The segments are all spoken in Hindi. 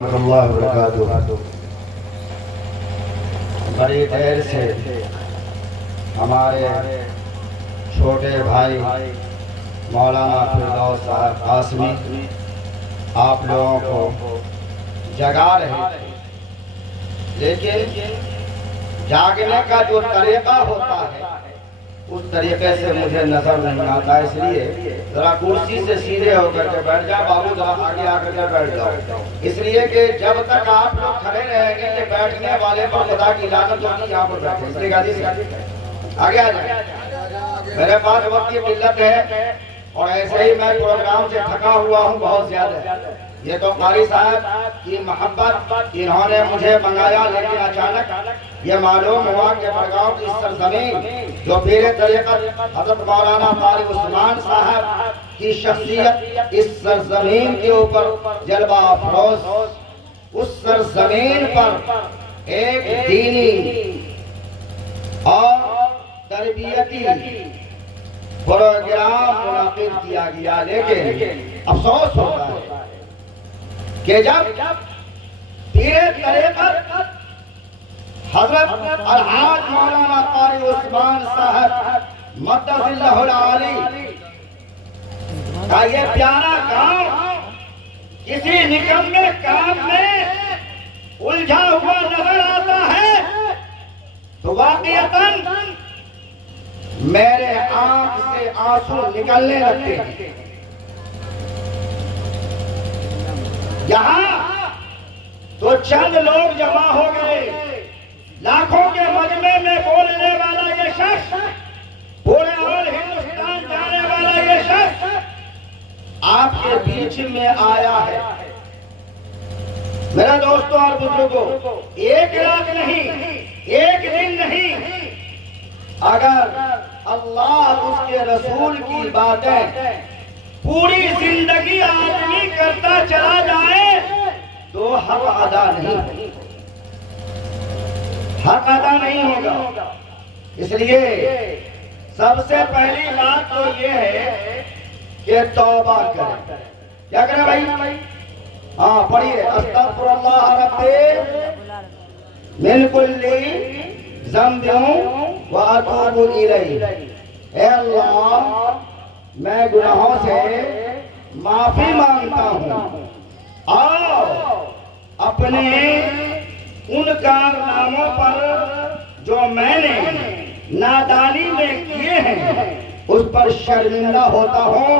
बड़ी देर से हमारे छोटे भाई मौलाना फिरदौस साहब कासमी आप लोगों को जगा रहे थे, लेकिन जागने का जो तरीका होता है उस तरीके से मुझे नजर नहीं आता। इसलिए जरा कुर्सी से सीधे होकर के बैठ जाओ बाबू, जरा आगे आकर के बैठ जाओ। इसलिए कि जब तक आप लोग खड़े रहेंगे कि बैठने वाले पर खुदा की लानत होगी, यहाँ पर बैठे। इसलिए आगे आ जाए। मेरे पास वक्त की किल्लत है और ऐसे ही मैं प्रोग्राम से थका हुआ हूँ बहुत ज्यादा। ये तो कारी साहब की मोहब्बत, इन्होंने मुझे मंगाया, लेकिन अचानक ये मालूम हुआ कि बड़गांव की सरजमीन जो पीर तरीक़त हज़रत मौलाना कारी उस्मान साहब की शख्सियत इस सरजमीन के ऊपर जलवा अफरोज, उस सरजमीन पर एक दीनी और तरबियती प्रोग्राम मुनाकिद किया गया। लेकिन अफसोस होता है कि जब पीर तरीक़त हज़रत अलहाज मौलाना कारी उस्मान साहब मद्दसिल्लाहुल आली का ये प्यारा गांव किसी निकम्मे काम में उलझा हुआ नजर आता है तो वाक़ईतन मेरे आंख से आंसू निकलने लगते हैं। यहाँ तो चंद लोग जमा हो गए, लाखों के मजमे में बोलने वाला ये शख्स, पूरे और हिंदुस्तान जाने वाला ये शख्स आपके बीच में आया है। मेरे दोस्तों और बुजुर्गों, एक रात नहीं, एक दिन नहीं, अगर अल्लाह उसके रसूल की बातें पूरी जिंदगी आदमी करता चला जाए तो हक अदा नहीं, हक अदा नहीं होगा। इसलिए सबसे पहली बात तो ये है कि तौबा करें। क्या करें भाई? हाँ पढ़िए, अस्तगफिरुल्लाह रब्बी मिन कुल्ली ज़ंबिन व अतूबु इलैह। ऐ अल्लाह, मैं गुनाहों से माफी मांगता हूँ और अपने उन कारनामों पर जो मैंने नादानी में किए हैं उस पर शर्मिंदा होता हूँ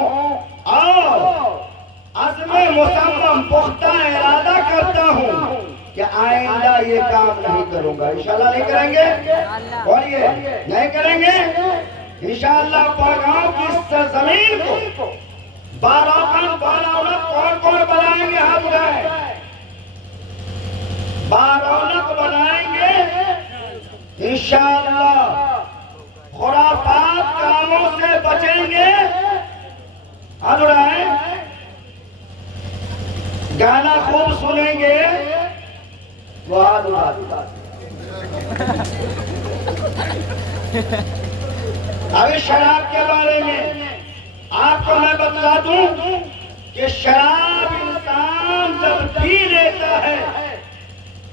और अज़्म मुसम्मम पुख्ता इरादा करता हूँ कि आइंदा ये काम नहीं करूंगा। इंशाल्लाह नहीं करेंगे, और ये नहीं करेंगे इंशाल्लाह। बड़गांव की सरजमीन को बारौकन कौन कौन बनाएंगे? हाथ उठाएं। बारौनक बनाएंगे इंशाअल्लाह। खुराफात कामों से बचेंगे, हाथ उठाएं। गाना खूब सुनेंगे, वो हाथ उठा। अभी शराब के बारे में आपको मैं बता दूं कि शराब इंसान जब पी लेता है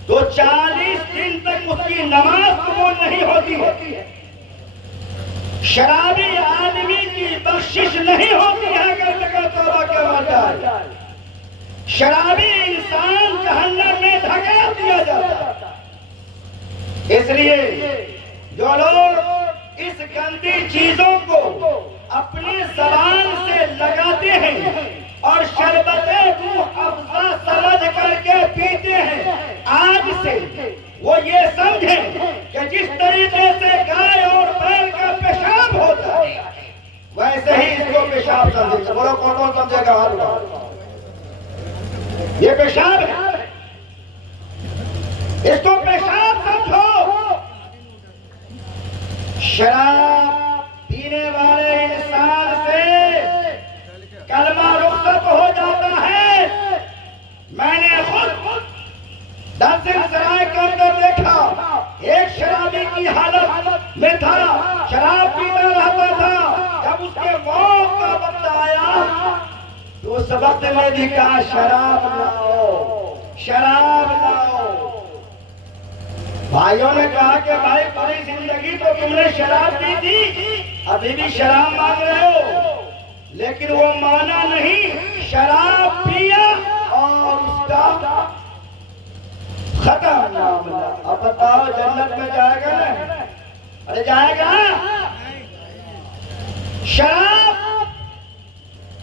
तो 40 दिन तक उसकी नमाज कबूल नहीं होती है। शराबी आदमी की बख्शिश नहीं होती है अगर तक तौबा के बाद जाए। शराबी इंसान जहन्नम में धकेल दिया जाता। इसलिए जो लोग इस गंदी चीजों को अपनी जबान से लगाते हैं और शरबते रूह अफ़ज़ा समझ करके पीते हैं, आज से वो ये समझें कि जिस तरीके से गाय और बैल का पेशाब होता है वैसे ही इसको पेशाब समझेंगे। बोलो कौन कौन समझेगा? हाथ उठाओ। ये पेशाब है, इसको पेशाब समझो। शराब पीने वाले इंसान से कलमा रुखसत हो जाता है। मैंने खुद दर्शन सराय के अंदर देखा, एक शराबी की हालत में था, शराब पीता रहता था। जब उसके मौत का वक्त आया तो उस वक्त में भी कहा शराब लाओ, शराब लाओ। भाइयों ने कहा कि भाई पूरी जिंदगी तो तुमने शराब पी थी, अभी भी शराब मांग रहे हो। लेकिन वो माना नहीं, शराब पिया और उसका खत्म। अब बताओ जन्नत में जाएगा ना? अरे जाएगा। शराब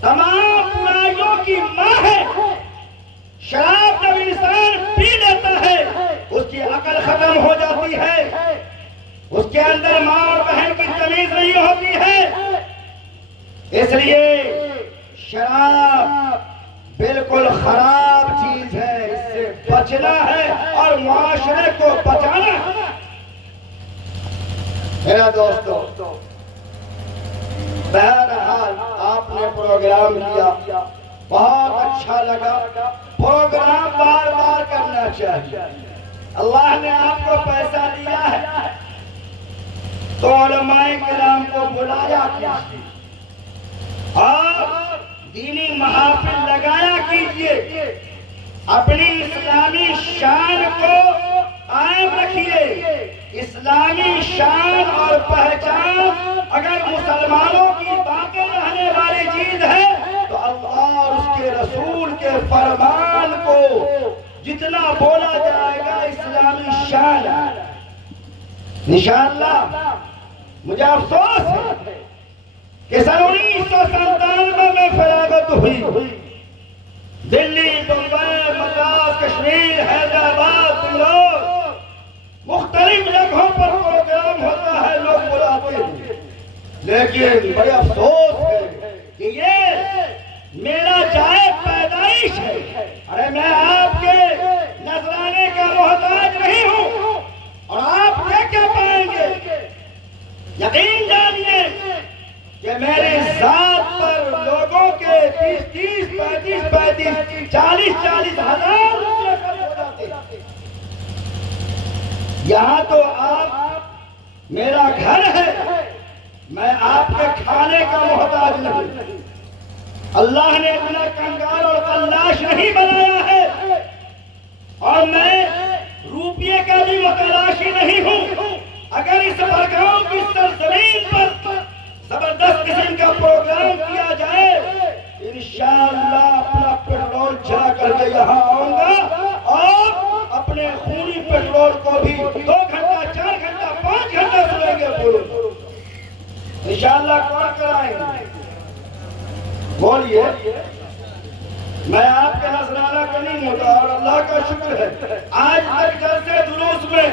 तमाम बुराइयों की मां है। शराब जब इंसान पी लेता है उसकी अकल खत्म हो जाती है, उसके अंदर मां और बहन की तमीज नहीं होती है। इसलिए शराब बिल्कुल खराब चीज है, इससे बचना है और माशरे को बचाना है। मेरा दोस्तों, बहरहाल आपने प्रोग्राम किया, बहुत अच्छा लगा। प्रोग्राम बार बार करना चाहिए। अल्लाह ने आपको पैसा दिया है तो उलमाए किराम को बुलाया कीजिए और दीनी महफिल लगाया कीजिए। अपनी इस्लामी शान को कायम रखिए। इस्लामी शान और पहचान अगर मुसलमानों की बातें रहने वाली चीज है तो अल्लाह और उसके रसूल के फरमान को जितना बोला जाएगा इस्लामी शान। इंशाअल्लाह मुझे अफसोस है कि सन 1997 में फरागत हुई। दिल्ली, बम्बई, मद्रास, कश्मीर, हैदराबाद, बेंगलोर, मुख्तलिफ जगहों पर प्रोग्राम होता है, लोग बुलाते हैं। लेकिन बड़े अफसोस है कि ये मेरा जाए पैदाइश है। अरे मैं आपके नजराने का मोहताज नहीं हूं और आप क्या पाएंगे? यकीन जानिए कि मेरे जात पर लोगों के 30-30, 35-35, 40-40 हजार रुपये खर्च हो जाते। यहाँ तो आप मेरा घर है, मैं आपके खाने का मोहताज नहीं। अल्लाह ने इतना कंगाल और तलाश नहीं बनाया है और मैं रुपये का भी मतलाशी नहीं हूँ। अगर इस बरगांव की सरजमीन पर जबरदस्त किस्म का प्रोग्राम किया जाए, इंशाअल्लाह अपना पेट्रोल चला करके यहाँ आऊंगा और अपने खूनी पेट्रोल को भी 2 घंटा, 4 घंटा, 5 घंटा सुनेंगे। बोलो इंशाअल्लाह कौन कराएंगे? बोलिए। मैं आपके नजराना का नहीं होता और अल्लाह का शुक्र है आज तक जलसे जुलूस में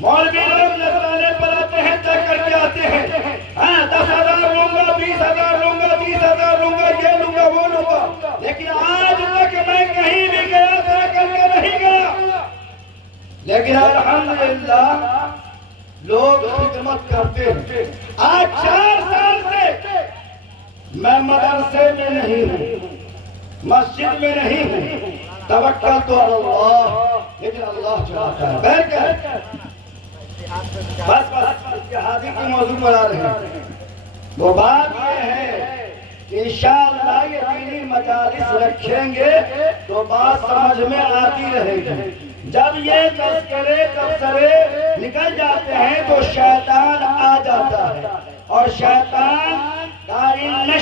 मौलवी लोग नजराने पर आते हैं, तय करके आते हैं। हाँ, 10,000 लूंगा, 20,000 लूंगा, 30,000 लूंगा, ये लूंगा, वो लूंगा। लेकिन आज तक मैं कहीं भी गया तय करके नहीं गया। लेकिन अल्हम्दुलिल्लाह लोग खिदमत करते हैं। आज 4 साल से मैं मदरसे में नहीं हूँ, मस्जिद में नहीं हूँ। तवक्कल तो अल्लाह, लेकिन अल्लाह चलाता है। बैठ कर बस इसके हादी की मौजू पर आ रहे हैं। वो बात ये है कि इंशाअल्लाह ये दीनी मजालिस रखेंगे तो बात समझ में आती रहेगी। जब ये तस्करे निकल जाते हैं तो शैतान आ जाता है और शैतान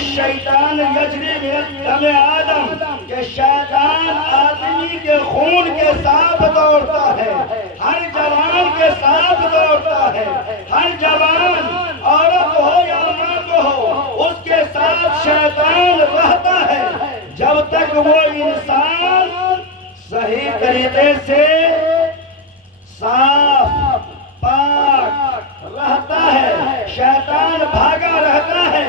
शैतान यजरी आदम के शैतान आदमी के खून के साथ दौड़ता है, हर जवान के साथ दौड़ता है। हर जवान औरत हो या मर्द हो उसके साथ शैतान रहता है जब तक वो इंसान सही तरीके से साफ पाक रहता है, शैतान भागा रहता है।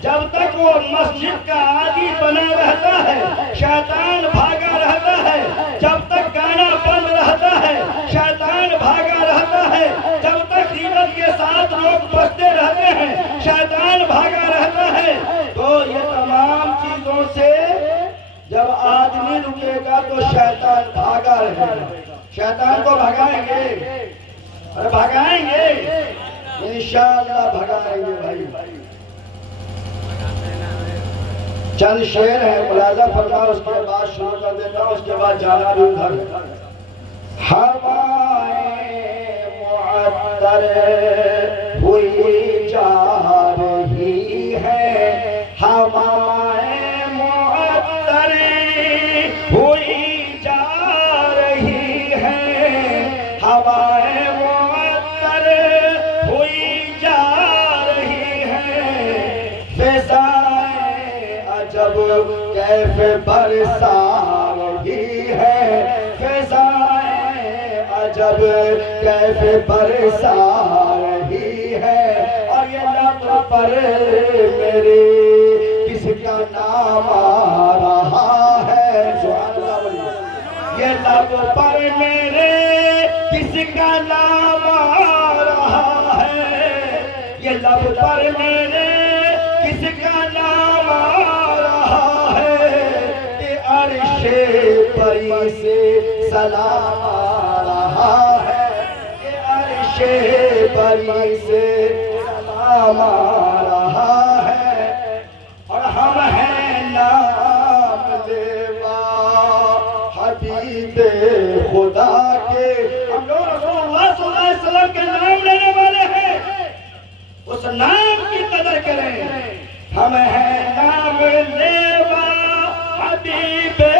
जब तक वो मस्जिद का आदि बना रहता है शैतान भागा रहता है। जब तक गाना बंद रहता है शैतान भागा रहता है। जब तक दीपक के साथ लोग बसते रहते हैं शैतान भागा रहता है। तो ये तमाम चीजों से जब आदमी रुकेगा तो शैतान भागा रहेगा। शैतान को भगाएंगे, अरे भगाएंगे, इंशाअल्लाह भगाएंगे भाई। चंद शेर है, मुलाजा फरमा, उसके बाद शुरू कर देता हूँ, उसके बाद जाना भी उधर। हवाएं मुअत्तर हुई जा रही है, हवाएं मुअत्तर हुई जा रही है, हवाएं मुअत्तर हुई जा रही है, फिजाएं अजब कैफ बरसा रही है, फिजाएं अजब कैफ बरसा रही है, और ये लब पर मेरे किसका नाम आ रहा है, ये लब पर मेरे किसका नाम आ रहा है, ये लब पर मेरे किसका नाम आ रहा है, कि अर्शे परी से सलाम आ रहा है, कि अर्शे परी से सलाम आ रहा है, और हम हैं नाम लेवा हबीबे खुदा के, हम लोग रसूलुल्लाह सल्लल्लाहु अलैहि वसल्लम के नाम लेने वाले हैं, उस नाम की कदर करें। हम हैं नाम लेवा हबीबे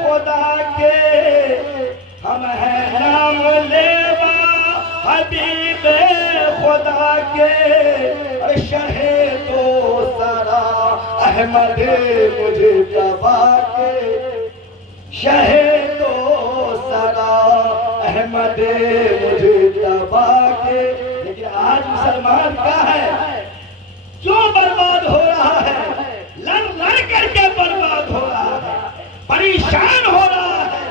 खुदा के, हम हैं नाम लेवा हबीबे खुदा के, शहे तो सरा अहमद मुझे तबा के, शहे तो सरा अहमद मुझे तबा के। लेकिन आज मुसलमान क्या है, क्यों बर्बाद हो रहा है, लड़ लड़ करके बर्बाद हो रहा है, परेशान हो रहा है,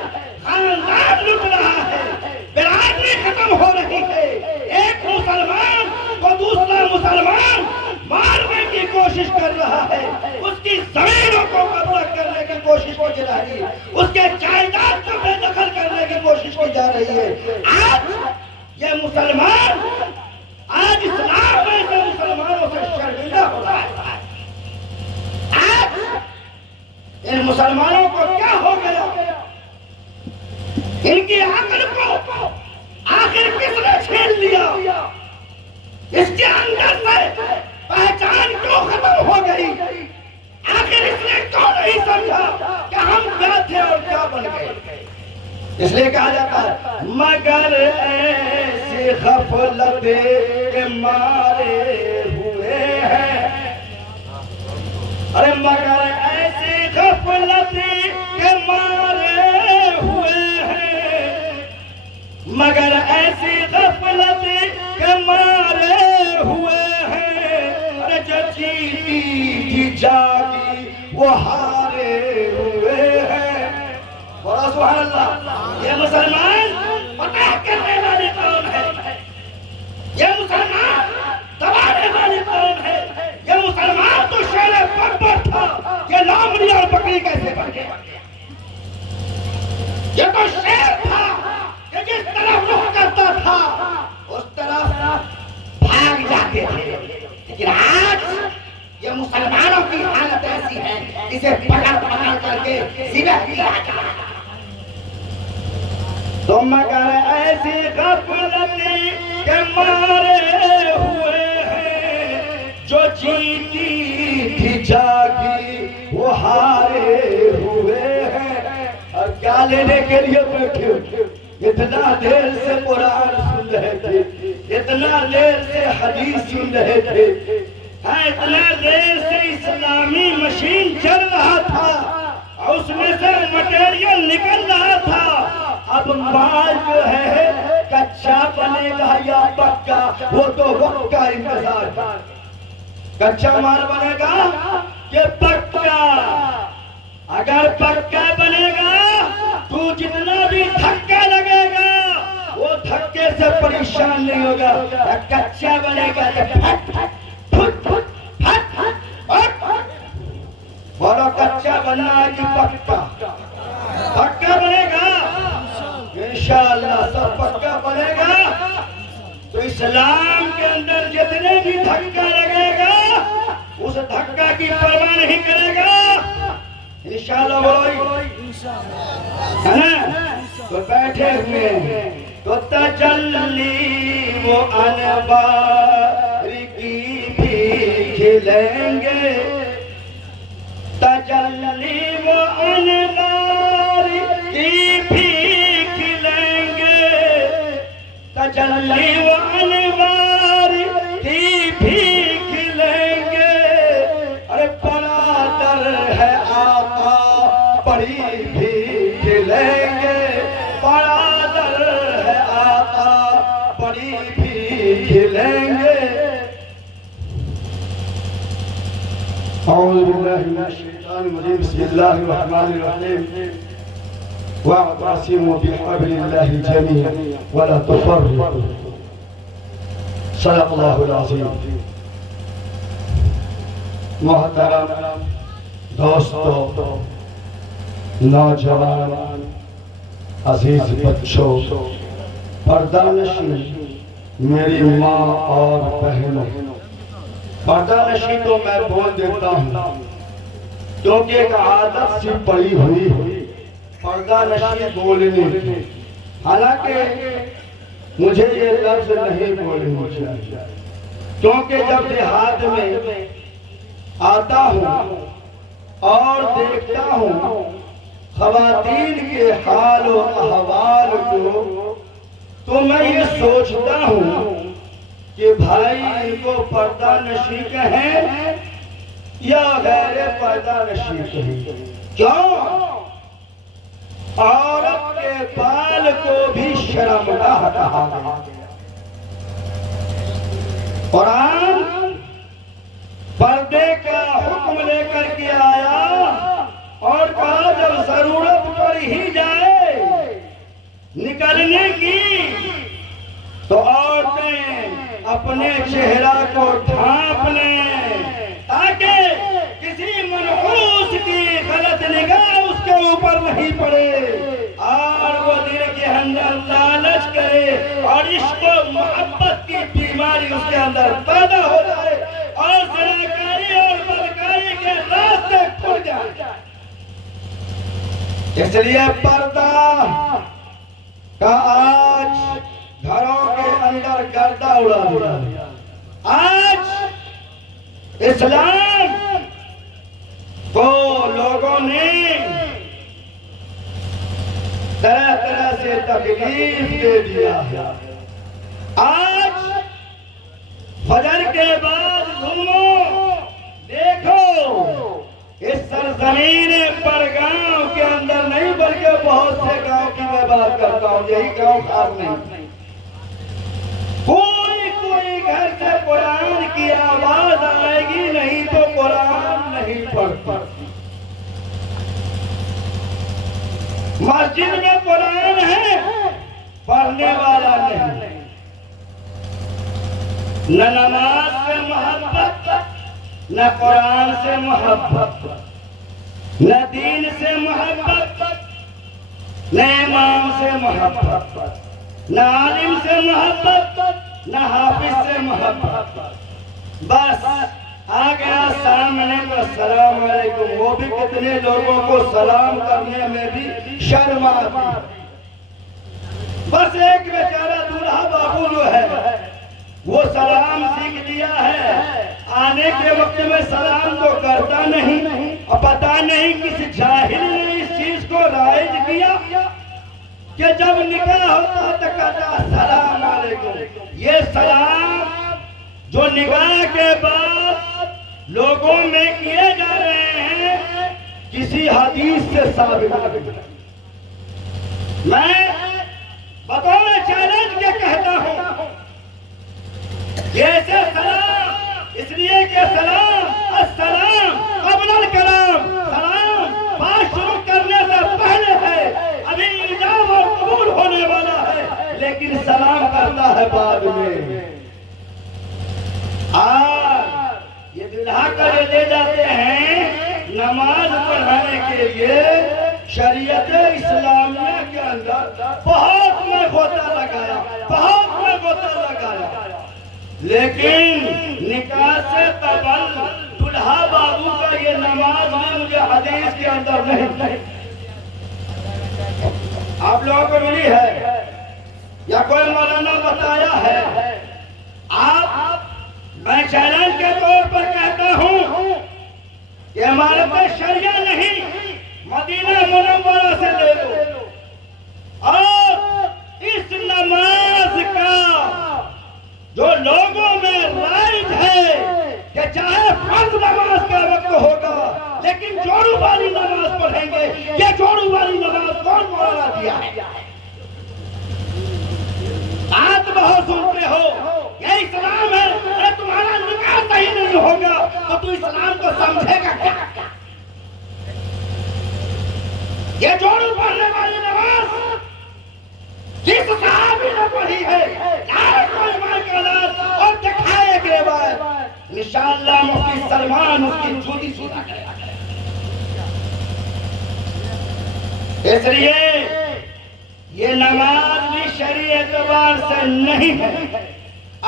खानदान लुट रहा है, बिरादरी खत्म हो रही है, एक मुसलमान को दूसरा मुसलमान मारने की कोशिश कर रहा है, उसकी जमीनों को कब्जा करने की कोशिश की जा रही है, उसके जायदाद को बेदखल करने की कोशिश की जा रही है। आज ये मुसलमान, आज इस्लाम में से मुसलमानों से शर्मिंदा हो रहा है। आज इन मुसलमानों को क्या हो गया, इनकी अकल को आखिर किसने छीन लिया, इसके अंदर से पहचान क्यों खत्म हो गई, आखिर इसने क्यों नहीं समझा कि हम क्या थे और क्या बन गए। इसलिए कहा जाता है मगर ऐसी गफलत के मारे हुए हैं, अरे मगर ऐसी गफलत के मारे हुए हैं, मगर ऐसी गफलत के मारे हुए हैं, अरे जो जीती थी जागी वो हारे हुए हैं। बोलो सुभान अल्लाह। ये मुसलमान पता करने वाले कौन है, ये मुसलमान दबाने वाले कौन है, ये मुसलमान तो शेर बकबर था, ये लोमड़ी और बकरी कैसे बन गया, ये तो शेर था, ये जिस तरफ रुख करता था उस तरफ भाग जाते थे। लेकिन आज ये मुसलमानों की हालत ऐसी है, इसे पकड़ पकड़ करके सीधा किया जा रहा है। तो मगर ऐसी गफलत के मारे हुए हैं, जो जीती थी जागी वो हारे हुए हैं। और क्या लेने के लिए बैठे, इतना देर से कुरान सुन रहे थे, इतना देर से हदीस सुन रहे थे, इतना देर से इस्लामी मशीन चल रहा था और उसमें से मटेरियल निकल रहा था। अब माल जो है कच्चा बनेगा या पक्का, वो तो वक्त का इंतजार। कच्चा माल बनेगा कि पक्का, अगर पक्का बनेगा तो जितना भी धक्का लगेगा वो धक्के से परेशान नहीं होगा। कच्चा बनेगा तो फट फट फट फट फट फट। बोलो कच्चा बनना है कि पक्का? पक्का बनेगा इंशाअल्लाह, सब पक्का बनेगा। तो इस्लाम के अंदर जितने भी धक्का लगेगा उस धक्का की परवाह नहीं करेगा। इंशाल्लाह बोलो है ना। तो बैठे हुए हैं तो तजल्ली वो अनवार की भी खिलेंगे, तजल्ली वो अनवार की भी खिलेंगे, तजल्ली वो अनवार की भी खिलेंगे। अरे बड़ा दर है आका बड़ी भी खिलेंगे, बड़ा दर है आका बड़ी भी खिलेंगे। औज़ु बिल्लाहि मिनश शैतानिर रजीम, बिस्मिल्लाहिर रहमानिर रहीम। वअतसिमू बिहब्लिल्लाहि जमीअन वला तफर्रक़ू। सदक़ल्लाहुल अज़ीम। मोहतरम दोस्तों, नौजवान, अजीज बच्चों, पर्दानशीं मेरी माँ और बहनों, पर्दानशीं तो मैं बोल देता हूँ क्योंकि एक आदत सी पड़ी हुई है पर्दानशीं बोलने की। हालांकि मुझे ये लफ्ज नहीं बोलना चाहिए क्योंकि जब देहात में आता हूँ और देखता हूँ ख़वातीन के हाल और अहवाल को, तो मैं ये सोचता हूँ कि भाई इनको पर्दानशीं कहें या गैर पर्दानशीं कहें। क्यों? औरत के बाल को भी शर्मगाह कहा गया। कुरान पर्दे का हुक्म लेकर के आया और कहा जब जरूरत पड़ ही जाए निकलने की तो औरतें अपने चेहरा को ढांप लें ताकि किसी मनहूस की गलत निगाह उसके ऊपर नहीं पड़े और वो दिल के अंदर लालच करे और इश्क और मोहब्बत की बीमारी उसके अंदर पैदा हो जाए और ज़िनाकारी और बदकारी के रास्ते खुल जाए। इसलिए पर्दा का आज घरों के अंदर गर्दा उड़ा दिया। आज इस्लाम को लोगों ने तरह तरह से तकलीफ दे दिया है। आज फजर के बाद घूमो देखो इस सरजमीन परगांव के अंदर नहीं बल्कि बहुत से गांव की मैं बात करता हूँ, यही गांव खास नहीं, कोई घर से कुरान की आवाज आएगी नहीं तो कुरान नहीं पढ़ता। मस्जिद में कुरान है, पढ़ने वाला नहीं। न नमाज से मोहब्बत, न कुरान से मोहब्बत, न दीन से मोहब्बत, न इमाम से मोहब्बत, न आलिम से मोहब्बत, न हाफिज से मोहब्बत। बस आ गया सामने तो सलाम अलैकुम। वो भी कितने लोगों को सलाम करने में भी शर्म आती। बस एक बेचारा दूल्हा बाबू जो है वो सलाम सीख लिया है, आने के वक्त में सलाम तो करता नहीं। और पता नहीं किस जाहिल ने इस चीज को राइज किया कि जब निकाह होता तो कहता सलाम अलैकुम। ये सलाम जो निकाह के बाद लोगों में किए जा रहे हैं किसी हदीस से साबित नहीं। मैं बतौर चैलेंज के कहता हूं जैसे सलाम इसलिए कि सलाम अस्सलाम क़ब्ल कलाम, सलाम बात शुरू करने से पहले है, अभी इजाब और कबूल होने वाला है, लेकिन सलाम करता है बाद में। आज ये दुल्हा कर ले जाते हैं नमाज पढ़ाने के लिए, शरीयत इस्लामिया के अंदर बहुत में गोता लगाया, बहुत में गोता लगाया, लेकिन निकाह से कबल दूल्हा बाबू का ये नमाज में मुझे हदीस के अंदर नहीं, आप लोगों को मिली है या कोई मौलाना बताया है? आप मैं चैलेंज के तौर पर कहता हूं कि हमारे पास शरिया नहीं, मदीना मुनव्वरा से ले लो। और इस नमाज का जो लोगों में राइट है कि चाहे फर्ज नमाज का वक्त होगा लेकिन जोड़ू वाली नमाज पढ़ेंगे, ये जोड़ू वाली नमाज कौन मौलाना दिया है? आप बहुत सुनते हो ये इस्लाम है, अरे तुम्हारा निकाह सही नहीं होगा तो तू इस्लाम को समझेगा क्या? ये जोड़ू पढ़ने वाली नमाज जिस सहाबी ने पढ़ी है और दिखाए के बाद इंशाअल्लाह मुफ्ती सलमान उसकी जूती सुधा करेगा। इसलिए ये नमाज भी शरीय एतबार से नहीं है,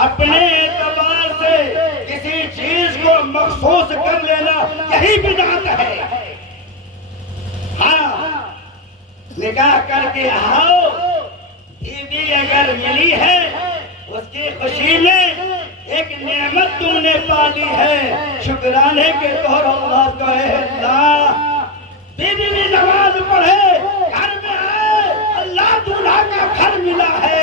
अपने एतबार से किसी चीज को मखसूस कर लेना यही बिदअत है। हाँ, निकाह करके आओ, बीवी अगर मिली है उसकी खुशी में एक नेमत तुमने पाली है, शुक्राने के तौर अल्लाह का अल्लाह बीवी भी नमाज पढ़े, घर में आए, अल्लाह दूल्हा का घर मिला है,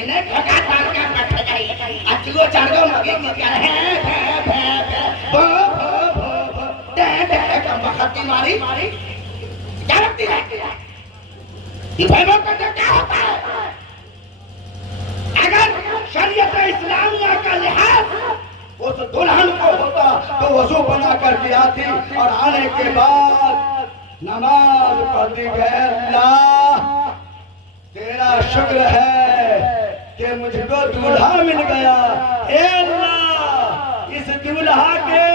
इन्हें खगा तार का बैठ जाए, अच्छो चारगो मगे क्या है, का बखती मारी क्या लगती है? ये भाइयों का क्या होता है? अगर शरीयत इस्लामिया का लिहाज उस दुल्हन को होता तो वजू बना करके आती और आने के बाद नमाज पढ़ती है, अल्लाह तेरा शुक्र है कि मुझको दूल्हा मिल गया, हे अल्लाह इस दूल्हा के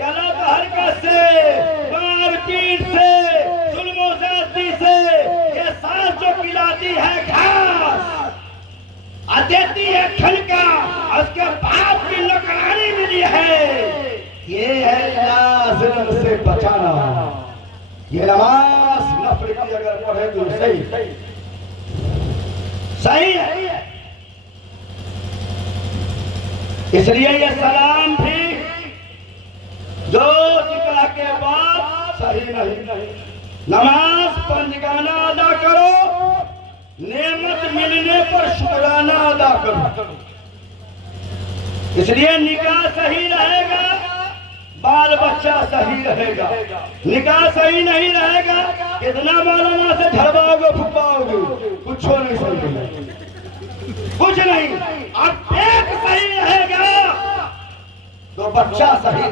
गलत हरकत से, मारपीट से, जुल्म ज़्यादती से ये सास जो पिलाती है घास और देती है खनका, उसके बाप की नौकरानी मिली है, ये है अल्लाह जुल्म से बचाना। ये नमाज नफल की अगर पढ़े तो सही है। इसलिए ये सलाम भी जो निकाह के बाद सही नहीं। नमाज पंजगाना अदा करो, नेमत मिलने पर शुक्राना अदा करो। इसलिए निकाह सही रहेगा, बाल बच्चा सही रहेगा। निकाह सही नहीं रहेगा, कितना मौलाना से झड़वाओगे फुकवाओगे, कुछ नहीं सही, कुछ नहीं। और पेट सही रहेगा तो बच्चा सही।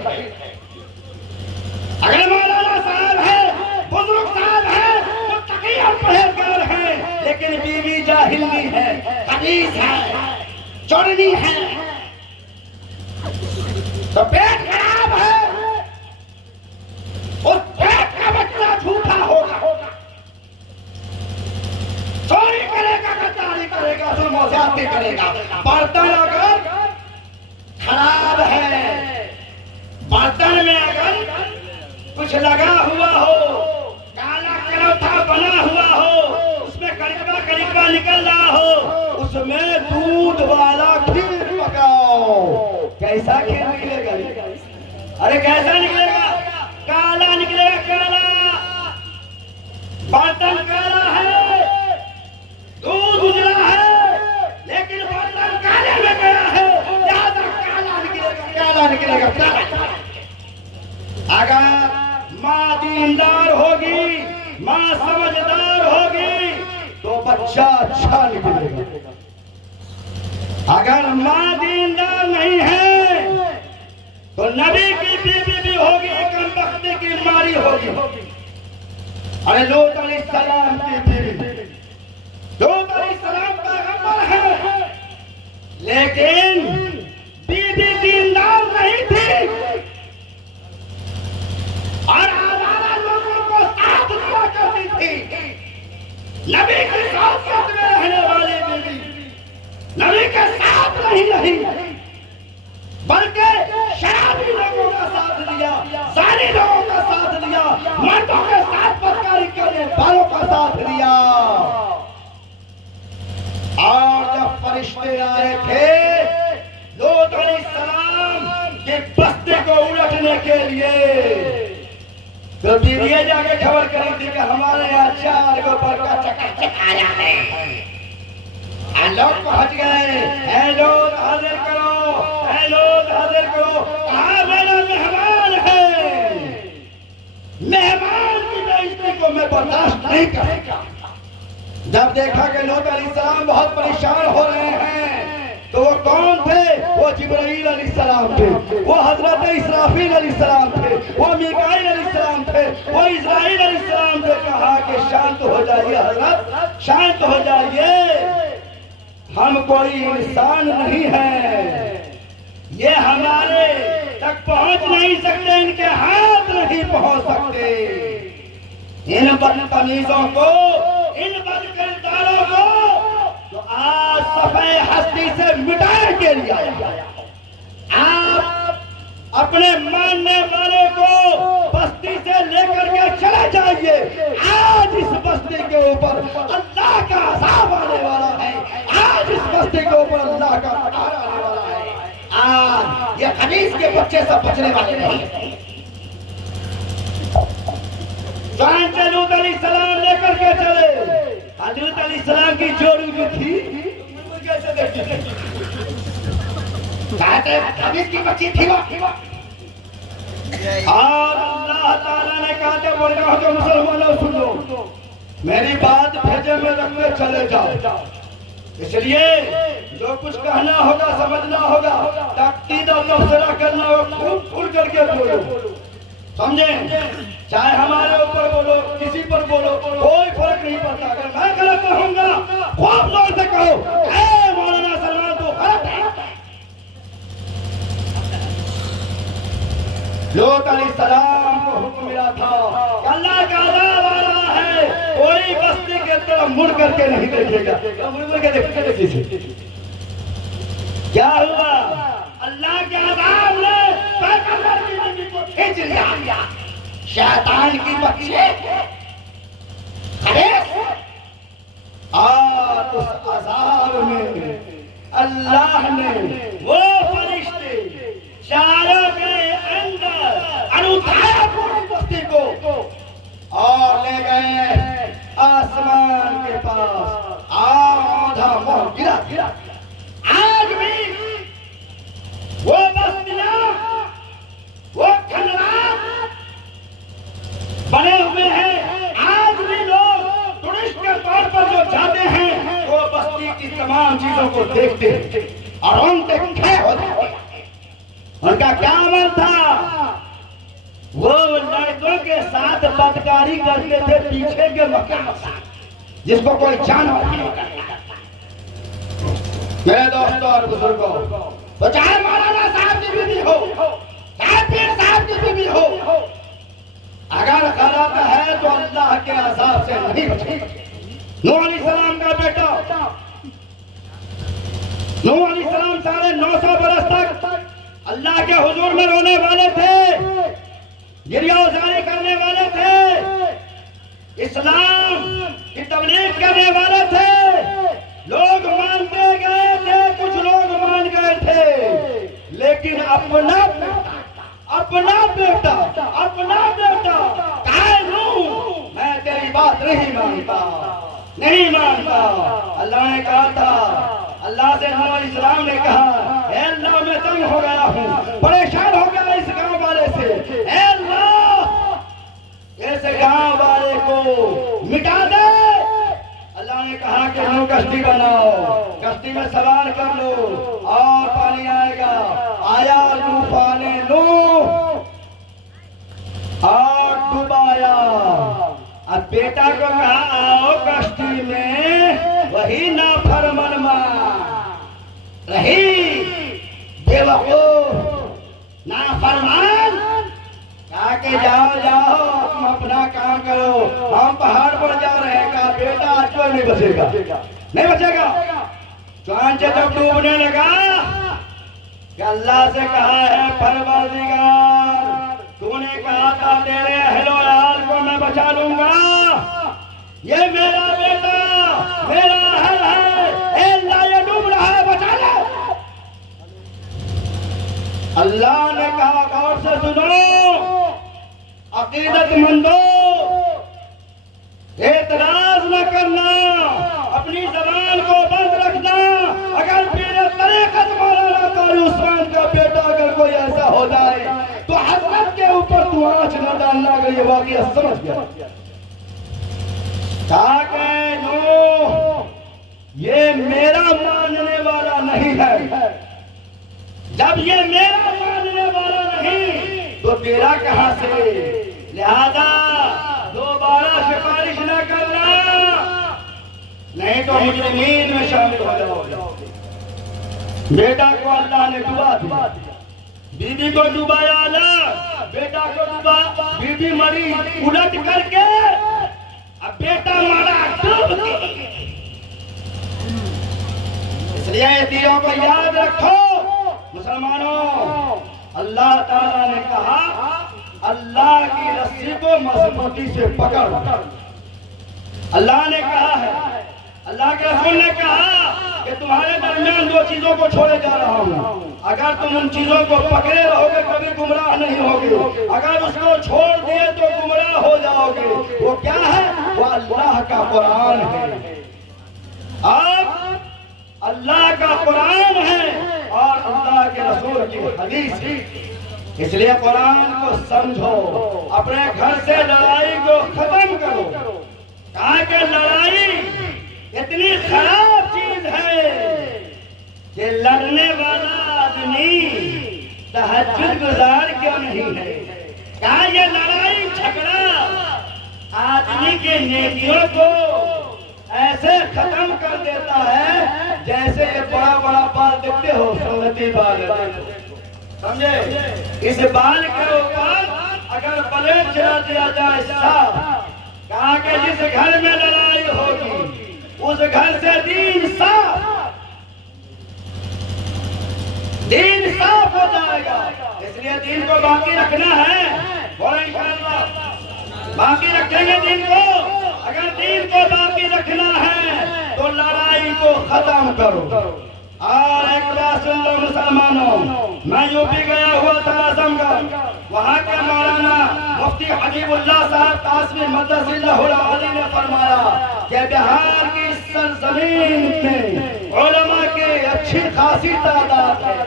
अगर मौलाना साहब है, बुजुर्ग साहब है, तो तकी और परहेजगार है, लेकिन बीवी जाहिली है, खबीस है, चोरनी है, तो पेट खराब है, उस पेट का बच्चा झूठा होगा, चोरी करेगा, गद्दारी करेगा, जुल्म ज़्यादती करेगा। बर्तन अगर खराब है, बर्तन में अगर कुछ लगा हुआ हो, काला करौथा बना हुआ हो, उसमें कड़कड़ा कड़कड़ा निकल रहा हो, उसमें दूध वाला खीर पकाओ, कैसा खीर निकलेगा? अरे कैसा निकलेगा? काला निकलेगा, काला। बर्तन काला है, दूध उजला है, लेकिन बर्तन काले में गया है, ज्यादा काला निकलेगा, काला निकलेगा, काला। अगर माँ दीनदार होगी, माँ समझदार होगी तो बच्चा अच्छा निकलेगा। अगर माँ दीनदार नहीं है तो नबी की बीवी भी होगी, कमबख्ती की मारी होगी। अरे लूत अलैहिस्सलाम की बीवी, लूत अलैहिस्सलाम का पैगंबर है, लेकिन बीवी दीनदार नहीं थी और आवारा लोगों को साथ दिया करती थी। नबी की सोबत में रहने वाली बीवी नबी के साथ नहीं रही, बल्कि शराबी लोगों का साथ साथ दिया, सारे लोगों का साथ दिया, मर्दों के साथ बदकारी करने वालों का साथ दिया। और जब फरिश्ते आए थे लूत अलैहिस्सलाम के बस्ती को उलटने के लिए, तो बीवियां जाके खबर करी थी कि हमारे यहाँ 4 गो बड़का चकाचक आया है। लोग पहुंच गए, लोग हाजिर करो, लोग हाजिर करो, कहा मेरा मेहमान है, मेहमान की बेइज्जती को मैं बर्दाश्त नहीं करूंगा। जब देखा कि लूत अलैहिस्सलाम बहुत परेशान हो रहे हैं, तो वो कौन थे? वो जिब्राईल अलैहिस्सलाम थे, वो हजरत इसराफील अलैहिस्सलाम थे, वो मीकाईल अलैहिस्सलाम थे, वो इस्राईल अलैहिस्सलाम थे। कहा कि शांत हो जाइए हजरत, शांत हो जाइए, हम कोई इंसान नहीं है, ये हमारे तक पहुंच नहीं सकते, इनके हाथ नहीं पहुंच सकते। इन बदतमीजों को, इन बदकिरदारों को जो आज सफेद हस्ती से मिटाने के लिए आया, आप अपने मानने वाले को बस्ती से लेकर के चले जाइए। आज इस बस्ती के ऊपर अल्लाह का अज़ाब आने वाला है, आज इस बस्ती के ऊपर अल्लाह का कहर आने वाला है। आज ये खनीस के बच्चे सब बचने वाले नहीं हैं। लूत अलैहिस्सलाम लेकर के चले, हजरत अलैहिस्सलाम की जोड़ी जो थी कैसे देखी, खनीस की बच्ची थी वो। और अल्लाह ताला ने कहा था, बोल रहा हो मुसलमानों सुन लो, मेरी बात भेजे में रखने चले जाओ। इसलिए जो कुछ कहना होगा, समझना होगा, ताकीद और तबसरा करना होगा, खूब खुल करके बोलो, समझे? चाहे हमारे ऊपर बोलो, किसी पर बोलो, कोई फर्क नहीं पड़ता। अगर मैं गलत कहूंगा खूब जोर से कहो, ए मौलाना सलमान तो गलत है। लूत अलैहिस्सलाम को हुक्म मिला था कि अल्लाह का अज़ाब आ रहा है, कोई बस्ती के तरफ मुड़ करके नहीं देखेगा। मुड़ के देखेगा, क्या हुआ? अल्लाह के अज़ाब ने पैगंबर की नबी को खींच लिया। शैतान की बच्चे और उस अज़ाब में अल्लाह ने वो फरिश्ते चारों के अंदर उठाया पूरी बस्ती को और ले गए आसमान के पास। आधा मोह गिरा। आज भी वो बस्तियां, वो खंडरात बने हुए हैं। आज भी लोग टूरिस्ट के तौर पर जो जाते हैं, वो बस्ती की तमाम चीजों को देखते हैं और उनके क्या होते हैं। उनका क्या अमल था? वो लड़कों के साथ बदकारी करते थे पीछे के मकान, जिसको कोई जानवर नहीं करता। मेरे दोस्तों और बुजुर्गों, तो चाहे मौलाना साहब की बीवी हो, चाहे पीर साहब की बीवी हो, अगर गलत है तो अल्लाह के अज़ाब से नहीं बचेगी। नूह अलैहिस्सलाम का बेटा नूह अलैहिस्सलाम 950 बरस तक अल्लाह के हुजूर में रोने वाले थे, गिरियाज़ारी करने वाले थे, इस्लाम की तबलीग करने वाले थे। लोग मानते गए थे, कुछ लोग मान गए थे, लेकिन अपना बेटा मैं तेरी बात नहीं मानता। अल्लाह ने कहा था, अल्लाह से नूह अलैहिस्सलाम ने कहा, ए अल्लाह मैं तंग हो गया हूँ, परेशान हो गया इस गांव वाले से, ए अल्लाह ऐसे गांव वाले को मिटा दे। अल्लाह ने कहा कि नो कश्ती बनाओ, कश्ती में सवार कर लो और पानी आएगा। आया तूफाने नूह और डुबाया। अब बेटा को कहा आओ कश्ती में, वही नाफरमान रही, बेवकूफ नाफरमान। कहा कि जाओ तुम अपना काम करो, हम पहाड़ पर जा रहे हैं। कहा बेटा आज कोई नहीं बचेगा। चांद जब डूबने लगा, अल्लाह से कहा है परवरदिगार तूने कहा था तेरे अहलो लाल को मैं बचा लूंगा, ये मेरा बेटा मेरा अहल है, अल्लाह ये डूब रहा है, बचा ले। अल्लाह ने कहा गौर से सुनो अकीदतमंदो, एतराज न करना, अपनी जबान को बंद रखना। अगर पीर तरीक़त मौलाना कारी उस्मान का बेटा अगर कोई ऐसा हो जाए तो हजरत के ऊपर तू आंच न डालना। अगर ये वाक़या समझ गया ताकि नो ये मेरा मानने वाला नहीं है, जब ये मेरा मानने वाला नहीं तो तेरा कहां से। लिहाजा दोबारा सिफारिश न करना, नहीं तो मुजरिमीन में शामिल हो जाओगे। बेटा को अल्लाह ने डुबा दिया, बीबी को डुबाया अल्लाह, बेटा को डुबा, बीबी मरी उलट करके, अब बेटा मारा डूब के। इसलिए दिलों को याद रखो मुसलमानों, अल्लाह ताला ने कहा अल्लाह की रस्सी को मजबूती से पकड़। अल्लाह ने कहा है, अल्लाह के रसूल ने कहा कि तुम्हारे दरमियान दो चीजों को छोड़े जा रहा हूँ, अगर तुम उन चीजों को पकड़े रहोगे कभी गुमराह नहीं होगे, अगर उसको छोड़ दिए तो गुमराह हो जाओगे। वो क्या है? वो अल्लाह का कुरान है। आप अल्लाह का कुरान है और अल्लाह के रसूल की हदीस है। इसलिए कुरान को समझो, अपने घर से लड़ाई को खत्म करो। कहा कि लड़ाई इतनी खराब चीज है कि लड़ने वाला आदमी तहज्जुद गुजार क्यों नहीं है। कहा ये लड़ाई झगड़ा आदमी के नेकियों को ऐसे खत्म कर देता है जैसे ये बड़ा बड़ा बाल देखते हो, सुन्नती बाल, समझे? इस बाल के ऊपर अगर ब्लेड चला दिया जाए साफ, कहा कि जिस घर में लड़ाई होगी उस घर से दीन साफ हो जाएगा। इसलिए दीन को बाकी रखना है, बोलो इंशाअल्लाह बाकी रखेंगे दीन को। अगर दीन को बाकी रखना है तो लड़ाई को खत्म करो। और एक बात सुन लो मुसलमानों, मैं यूपी गया हुआ था आजमगढ़, वहाँ के मौलाना मुफ्ती हबीबुल्लाह साहब कासमी मदरसिल्लाहुल आली ने फरमाया कि बिहार की सरजमीन में उलमा की अच्छी खासी तादाद है,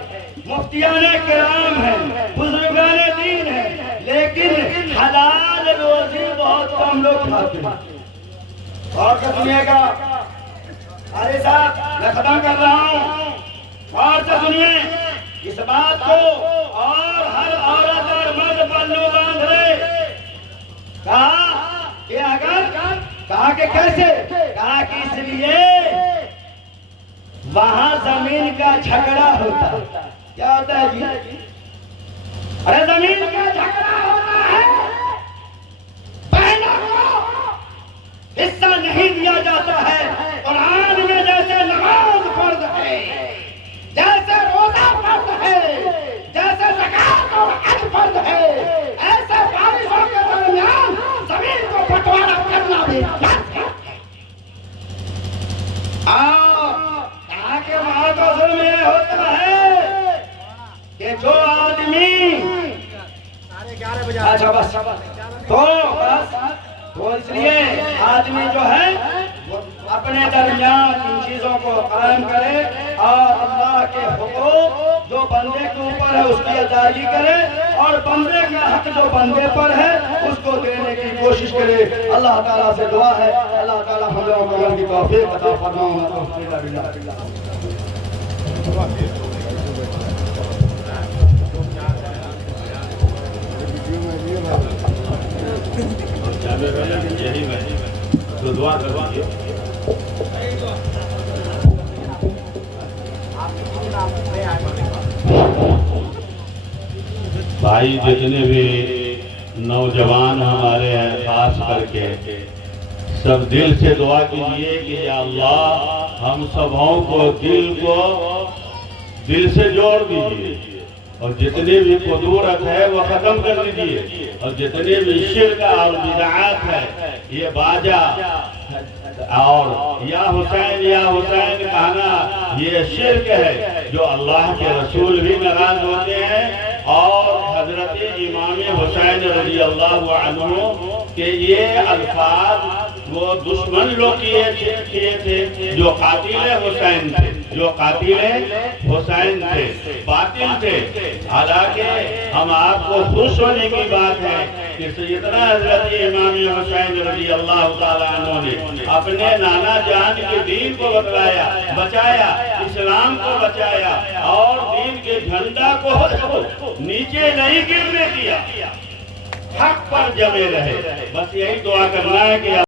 मुफ्तियाने किराम हैं, बुजुर्गाने दीन हैं, लेकिन हलाल रोजी बहुत कम लोग खाते हैं। और क्या सुनिएगा, अरे साहब मैं खत्म कर रहा हूँ, और से सुनिए इस बात को, और हर औरत और मर्द पल्लू बांध ले। कहा कि अगर, कहा कि कैसे, कहा कि इसलिए वहां जमीन का झगड़ा होता। क्या होता है जी? अरे जमीन का झगड़ा होता है, पहला हिस्सा नहीं दिया जाता है। कुरान में जैसे नमाज फर्ज है, जैसे रोजा फर्ज है, जैसे ज़कात और हज फर्ज है, ऐसे बारिशों के दरमियान जमीन को बंटवारा करना भी फर्ज है। कहा कि वहां तो जुल्म ये होता है कि जो आदमी, अच्छा बस तो इसलिए आदमी जो है वो अपने दरमियान इन चीजों को कायम करे और अल्लाह के हुकूक जो बंदे के ऊपर है उसकी अदायगी करे, और बंदे का हक जो बंदे पर है उसको देने की कोशिश करे। अल्लाह ताला से दुआ है, अल्लाह ताला हम लोगों को अमल की तौफीक अता फरमाए। यही तो दुआ करवाइए। भाई जितने भी नौजवान हमारे हैं खास करके सब दिल से दुआ कीजिए कि या अल्लाह हम सबों को दिल से जोड़ दीजिए, और जितने भी कुदूरत है वो खत्म कर दीजिए, और जितने भी शिर्क और बिदअत है, ये बाजा और या हुसैन कहना ये शिर्क है, जो अल्लाह के रसूल भी नाराज होते हैं। और हजरत इमाम हुसैन रज़ी अल्लाहु अन्हु के ये अल्फाज वो दुश्मन लोग किए थे, जो कातिल हुसैन थे, बातिल थे। हालांकि हम आपको खुश होने की बात है कि सैयदना हजरत इमाम हुसैन रज़ी अल्लाहु ताला अन्हु ने अपने नाना जान के दीन को बचाया, इस्लाम को बचाया, और दीन के झंडा को नीचे नहीं गिरने दिया, हक पर जमे रहे। बस यही दुआ करना है कि